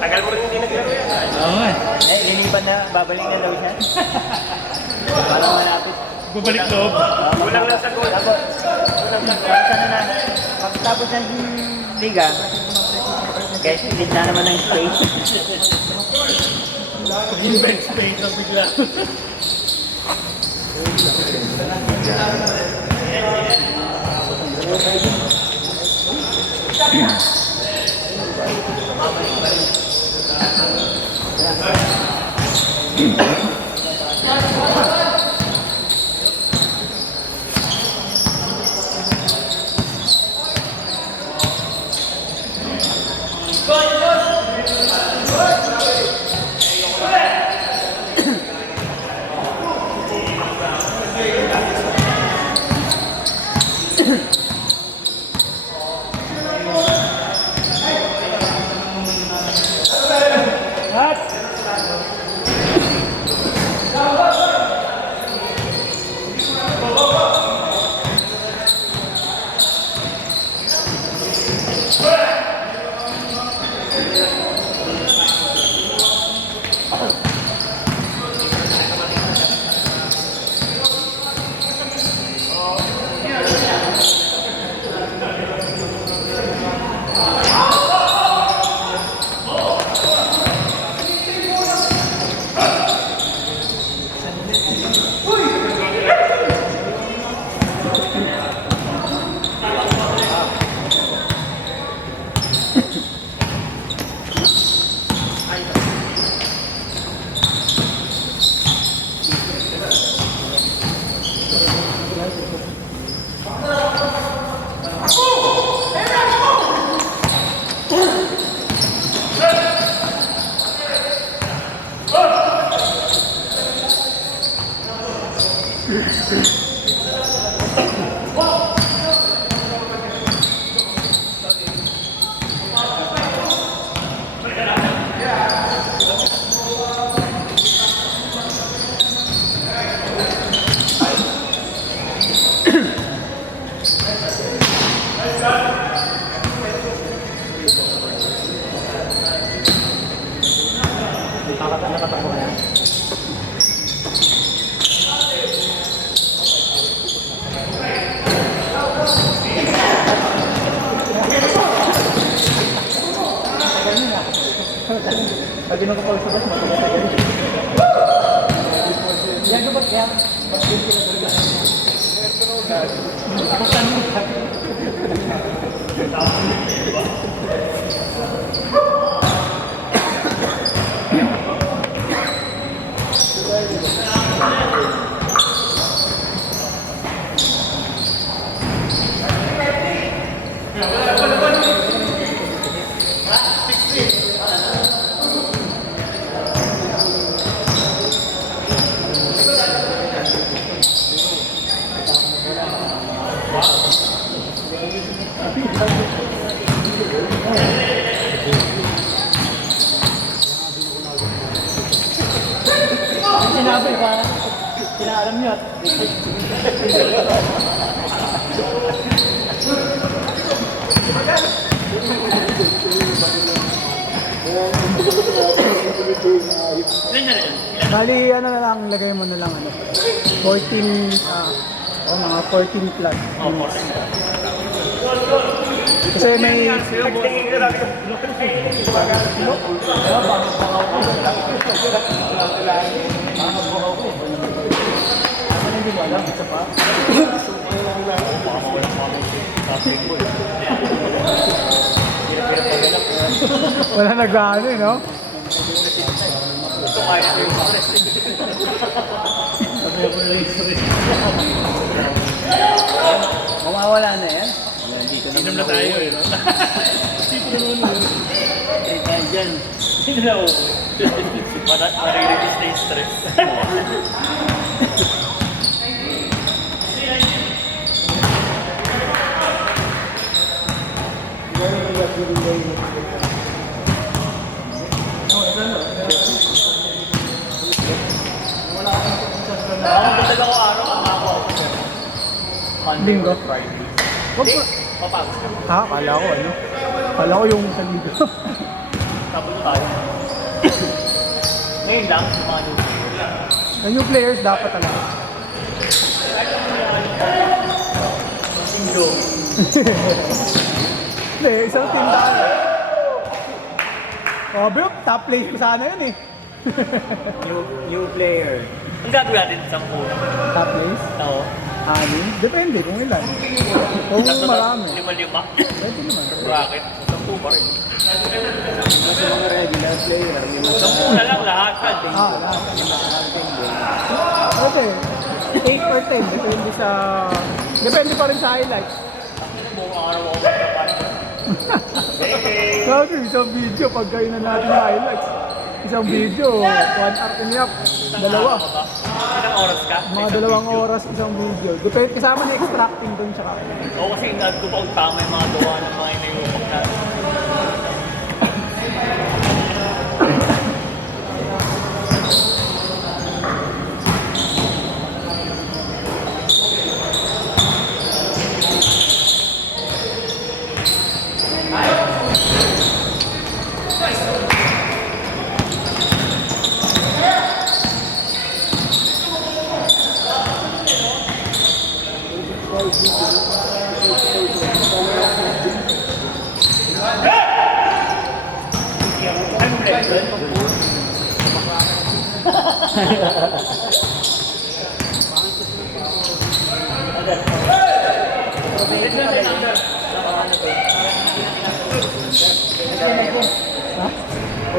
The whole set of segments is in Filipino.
Tagal mo rin hindi naglaro yan. Oo nga. Linipan na, babalik na daw siya. Parang malapit. Bumalik loob. Kulang lang sa goal. Tapos ano na, pagtapos ng liga, guys, pilit na naman ng space. Invent space ang bigla. Nakatakbo ka na. Pag ginagawa ko sa bus, matagal-tagal. Yan ko ba kaya? Pag-din sila talaga. Ako saan mo? Sinabi pa, sinaalam niyo at bali, ano na lang, lagay mo na lang, 14, mga 14 plus. Kasi may... Nagtingin ka lang. hindi mo alam, isa pa. Wala nag-ano, no? Mawawala na yan. Inom na tayo eh, no? Dyan. Hindi na ako. Maririlis na yung stress. Punta ako araw, ang ako. Linggo. Friday. Wag mo. Papasok ka. Ha? Kala ko, ano? Kala ko yung sa linggo. Sabon tayo. Ngayon lang, yung mga new. Yung new players dapat talaga. Sindo. Hindi, isang team tayo. Oh, bro, top place ko sana yun eh. New player. Ang gagawin natin sa muna. Top place? Oo. Anim? Depende kung ilan. Kung marami. Lima-lima. Pwede naman. Bakit? Sampu pa rin. Kasi mga regular player, yung Sampu na lang lahat. Lahat. Okay. 8 or 10. Depende sa... Depende pa rin sa highlights. Buong araw ako magkapan. Kasi isang video, pag kayo na natin yung highlights. Isang video, 1 hour and a half. Dalawa. Ilang oras ka? Mga 2 oras isang video. Depende, kasama na extracting doon tsaka. Oo, kasi inad ko pa kung tama yung mga gawa ng mga inayupak natin.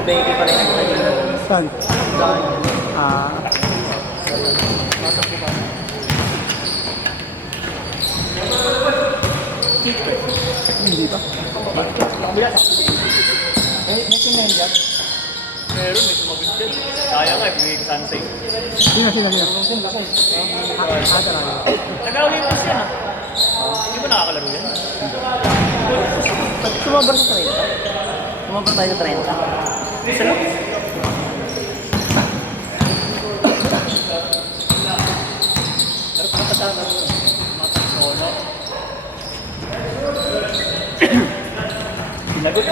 puro Becky pa rin yung regular. Saan? Ah. Hindi ba? May sinend yan? Meron, may sumagot din. Kaya nga, ibigay ko sana sa'yo. Sino? Nag-awin siya na. Hindi mo nakakalaro yan? Sumabra sa 30. Sumabra tayo sa 30. Isa lang. Pero pagkatama mo, matang-solo. Sinagot.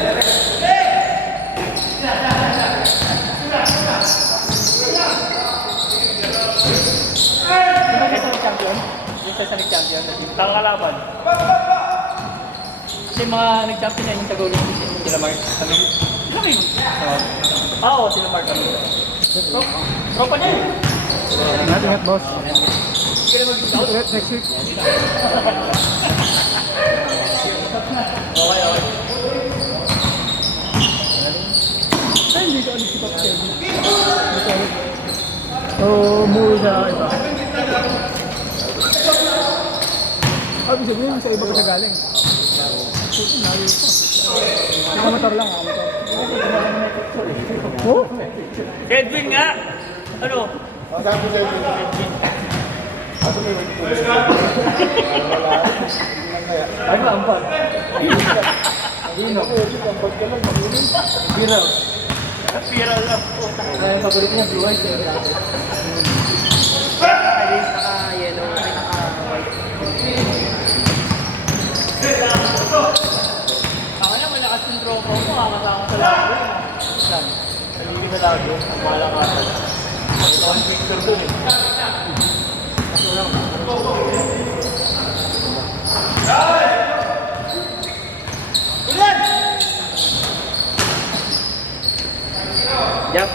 Yung sa nag-champion. Tang kalaban. Kasi mga nag-champion na yung tagulo sila Mark. Kami. Kami. Oo, sila Mark kami. Tropa niya yun. Ingat, boss. Sige na mag-out. Next week. Okay, okay. Ay, hindi ko alis si Top 7. So, umuwi sa iba. Ibig sabihin, sa iba ka sa galing. Yung motor lang, motor. Oh? Edwin nga! Ano? Ay, maampat. Viral lang po. Kaya pagulo niya, blue white. Naka-yellow, ay naka-white. Ako na, malakas yung tropa mo. Kakasama sa lago. Saan? Nalili na lago. Ang malakatan. Ito ang picture dun eh. Kaso lang. Jack,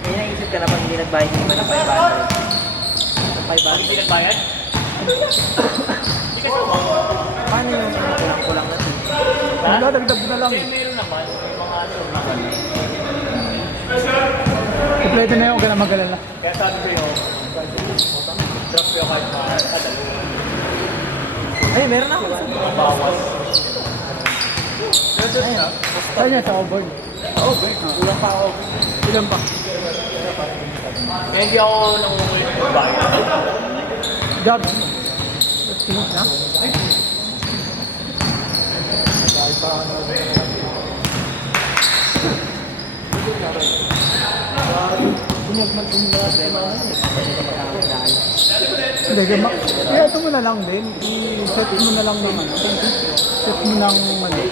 may naisip ka na pag hindi nagbayad yung iba ng 500? Bakit hindi nagbayad? Hindi kasi Paano yung kulang-kulang na ito? Wala, dagdag na lang. Kasi meron naman. May mga ano. Kompleto na yun, huwag ka na mag-alala. Kaya sabi ko yun, drop yung card na kadalo. Ay, meron ako. Bawas. Saan yan? Sa Auburn. Kulang pa ako. Ilan pa? Kaya hindi ako nangunguli ng bayad. Job. Finish na? Hindi, kaya ito mo na lang din. I-set mo na lang ng ano. Set mo ng ano.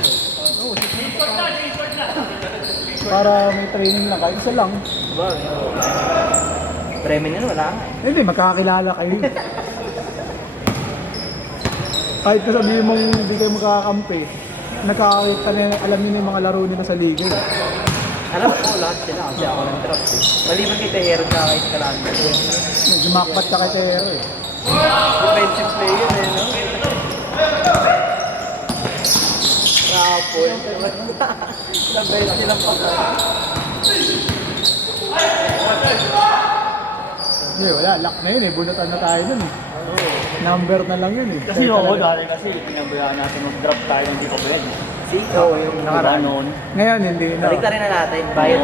Para may training lang, kahit isa lang. Diba? Premi na wala nga. Hindi, magkakakilala kayo. Kahit na sabihin mong hindi kayo magkakampi, nagkakakita na alam niyo na yung mga laro nila sa liga. Alam ko lahat sila kasi ako ng draft eh. Maliban kay Tehero na kay Escalante. Jumakpat ka kay Tehero eh. Defensive player eh, no? Rapol. Ilang beses nilang pagka. Hindi, wala. Lock na yun eh. Bunutan na tayo nun eh. Number na lang yun eh. Kasi Kaya oo, talaga- dati kasi pinabayaan natin mag-drop tayo ng di pa pwede. Oo, yung nakaraan. noon. Ngayon hindi na. Balik na rin na natin. Bayad.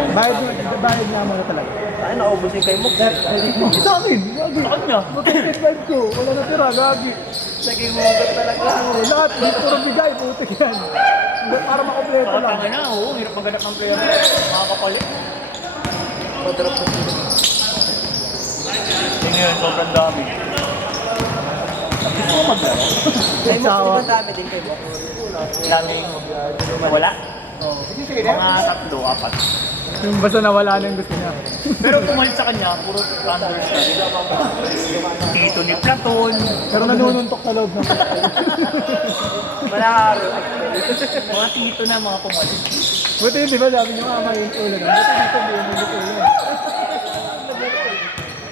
Bayad na muna talaga. Ay, naubos yung kay Mok. Sa akin, gagi. Sa kanya. Mag-ticket ko. Wala na tira, gagi. Naging mugat talaga. Lahat, di puro bigay, putik yan. Para makompleto Saka lang. tanga na, oo, hirap maghanap ng player. Makakapalit. Pag-drop na sila. Yun yun, sobrang dami. Gusto mo maglaro? Kay Mok, di ba dami din kay Mok? Dami wala? Oo. Mga 3-4. Yung basta nawala na yung gusto niya. Pero pumalit sa kanya, puro Thunders na. Tito ni Platon. Pero nanununtok sa loob ng Malaro. Mga tito na mga pumalit. Buti di ba sabi niyo nga may ulo na. Buti dito hindi yung ulo na.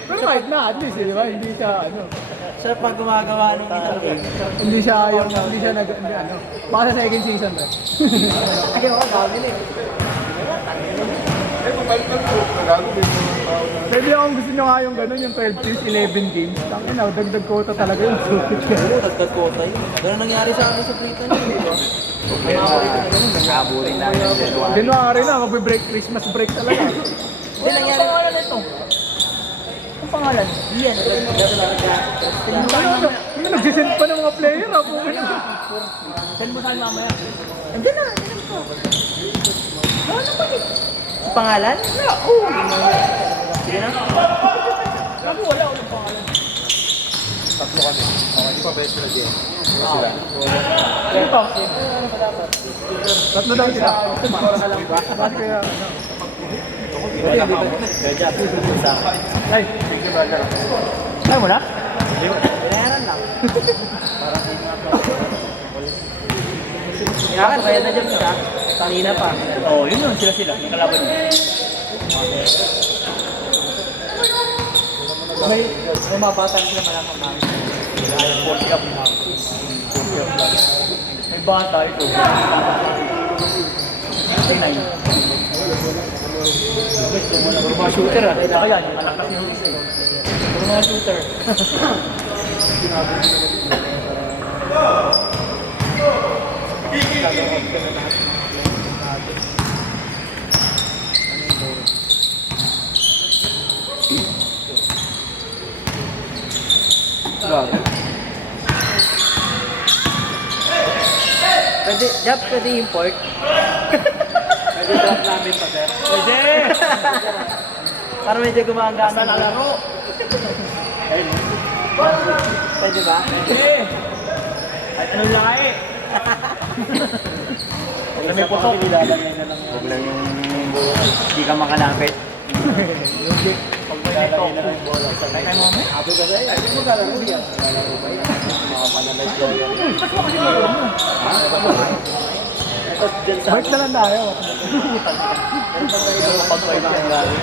Pero kahit na, at least, di ba? Hindi siya, ano, Siya pag gumagawa ng isang game. hindi siya hindi, ano. Baka sa second season ba? Ay, oo, dami na eh. Pwede akong gusto nyo nga yung gano'n, yung 12 teams, 11 games. Tangin na, dagdag quota talaga yung sulit ka. Oo, dagdag ko tayo. Ganun nangyari sa akin sa Triton. Di ba? Nakaburin namin yung January. January na, magbe-break, Christmas break talaga. Hindi nangyari. Ang pangalan nito? Ang pangalan? Ian. Ano, nagsisend pa ng mga player, ha? Pukin na. Send mo saan mamaya? Andiyan na, andiyan ko. Ano naman eh? Ang pangalan? Oo. Sige na. Sabi wala ako ng pangalan. Tatlo kami. Okay, di pa best na din. Sila. Ito. Tatlo daw sila. Bakit kaya, ano? Good job. Ay, Sige, brother. Kaya mo na? Binayaran lang. Kailangan, bayad na dyan siya. Kanina pa. Oo, yun yun. Sila. Yung kalaban niya. May mabatan sila malamang namin. 40 up na. 40 up lang. May bata ito. 39. Puro mga shooter ah. Saka yan, yung anak kasi yung isa eh. Puro mga shooter. Pwede, Jab, pwede import. Pwede drop namin pa, sir. Pwede! Para medyo gumagana. Basta nalaro. Pwede ba? Pwede! Ay, anong laki? Huwag may putok. Huwag lang yung hindi ka makalapit. Pag nilalagay na ng bola sa kaya mo may abo ka rin. Ay, mo kalaro yan. Mga panalay ko yan. balik na lang tayo. Pag may nangyari.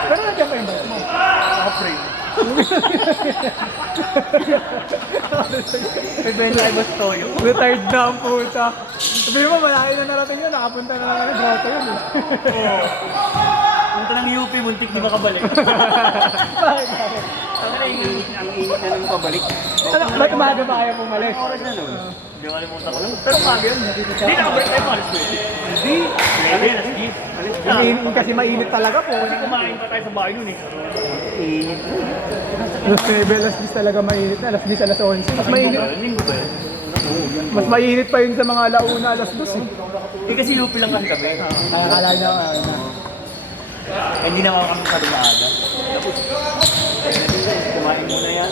Pero nandiyan pa yung bike mo. Naka-frame. May 25 gusto yun. Retired na ang puta. Sabi mo, malayo na narating yun. Nakapunta na lang ng grotto yun eh. Oo. Punta ng UP, muntik di makabalik. Bakit? Ang init na nung pabalik. Ano, ba't umaga ba ayaw pumalis? Oras na nun. Hindi ko kalimutan ko lang. Pero umaga yun. Hindi nakabalik tayo palis ko. Hindi. Hindi, alas 10. Alis na. Kasi mainit talaga po. Kasi kumain pa tayo sa bahay nun eh. Alas 9, alas 10 talaga mainit na. Alas 10, alas 11. Mas mainit. Linggo ba yun? Mas mainit pa yun sa mga launa, alas 2 eh. Eh kasi lupi lang kasi kami. Kaya akala niya na. Hindi naman kami sa maaga. Tapos, kumain muna yan.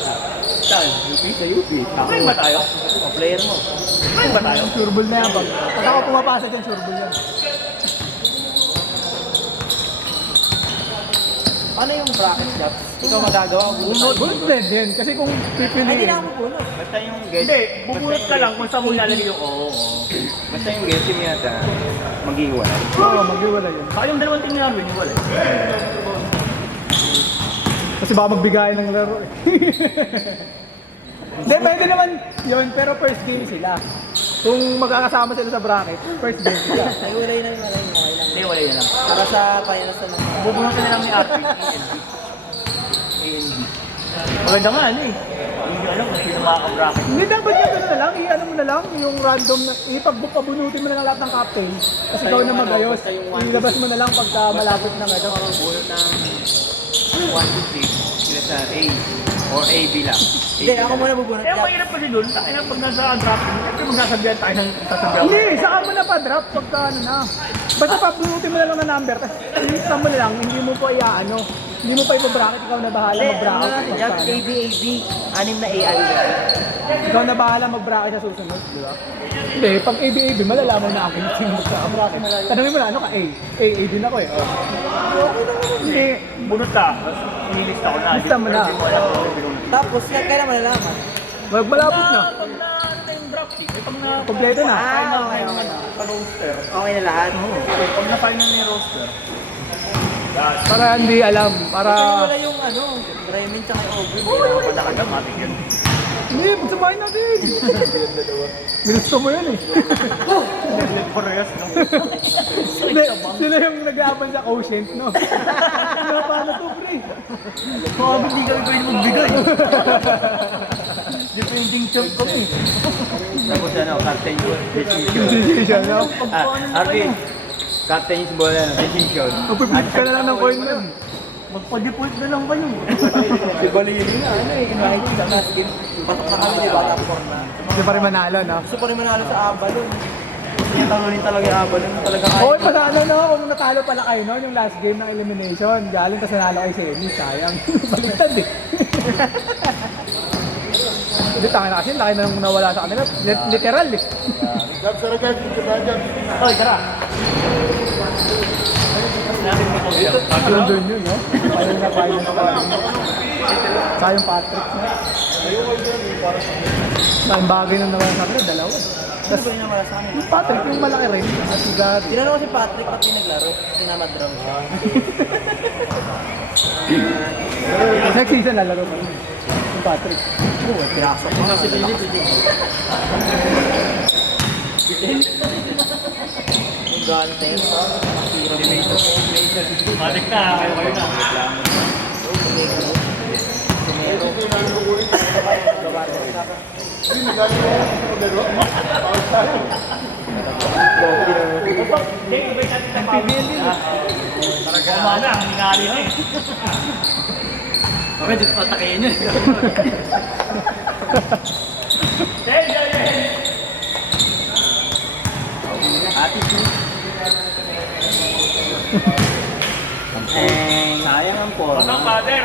Saan? UP? Sa UP. Kumain ba tayo? O, player mo. Kumain ba tayo? Surbol na yan. Pag ako pumapasa dyan, surbol yan. Ano yung bracket jobs? Ikaw magagawa? Bunot din din. Kasi kung Ay, hindi pipiliin, na ako bunot. Basta yung guest. Hindi, bubunot ka lang kung saan mo ilalagay yung Oo. Basta yung guest team yata, maghihiwalay. oo, mag-iwala yun. Saka yung dalawang team namin, wala. Kasi baka magbigay ng laro eh. Hindi, pwede naman yun, pero first game sila. Kung magkakasama sila sa bracket, first game sila. Ay, wala yun na yung malay. Okay lang. Hindi, wala yun lang. Para sa finals na mga. Bubunutin na lang ni Arthur, ANB. Maganda nga, ano eh. Hindi alam kung sino makaka-bracket. Hindi dapat yung ano na lang, i-ano mo na lang, yung random na, ipagbukabunutin mo na lang lahat ng captain. Kasi ikaw na magayos. Ilabas mo na lang pagka malapit ng ano. Bunot ng 1, 2, 3, sila sa A. Or AB lang. Hindi, ako muna bubunot. Eh, ang mahirap kasi doon, tayo na pag nasa drafting, kasi magsasabihan tayo ng sasabihan. Hindi, saka mo na pa-drop pagka ano na. Basta pabunutin mo na lang ng number, tapos ilista mo na lang, hindi mo pa iaano. Hindi mo pa ipabracket, ikaw na bahala Hindi, mag-bracket. ano natin, jobs, pagka ano. AB, anim na AI. Ikaw na bahala mag-bracket sa susunod, di ba? Hindi, pag AB, malalaman na akin yung mag-bracket. Tanungin mo na, ano ka A? A din ako eh. Oh. Hindi, Bunot ka, tapos inilista ko na. Lista mo na. Hindi mo alam kung ano binunot. Tapos, kailan malalaman? malapit na. Pag na, ano na yung drafting, eh, pag na, Kompleto na. Ah, okay, okay. roster. Okay na lahat. Pag na final na yung roster, Para hindi alam, para... Kasi wala yung ano, Bremen tsaka yung Auburn. wala ko pa nakagamatic yun. Hindi, pagsamahin natin. Ginusto mo yun eh. Parehas, no? Hindi, sila yung nag-aaban sa quotient, no? Ano paano to, pre? Sabi, hindi kami pwede magbigay. Defending champ kami. Tapos ano, captain decision. Decision, no? RP, captain's ball, decision. Magpipit ka na lang ng coin nun. Magpa-default na lang kayo. Si Balini na, ano eh, kahit sa last game, batak na kami, di ba? Top 4 na. Hindi pa rin manalo, no? Gusto pa rin manalo sa Avalon. Gusto niya talunin talaga yung Avalon. Talaga kaya. Okay, pasano, no? Kung natalo pala kayo, no? Yung last game ng elimination, galing tas nanalo kayo sa Emi, sayang. Baliktad eh. Hindi, tanga na kasi, laki na nang nawala sa kanila. Literal eh. Oy, tara. Yun doon yun, no? Ayun na kayo na pa. Sayang Patrick, no? Sayang bagay nang nawala sa kanila, dalawa. Ano ba yung nawala sa amin? Yung Patrick, yung malaki rin. At sigat. Tinanong ko si Patrick pati naglaro. Tinamad raw siya. Next season, lalaro pa rin. Yung Patrick. Pinasok ko. Si Philip. Yung Gante. Matik na, kayo na. Kumana, hingali na eh. Okay, dito patakihin yun. Attitude. Sayang ang forma. Pasok, father.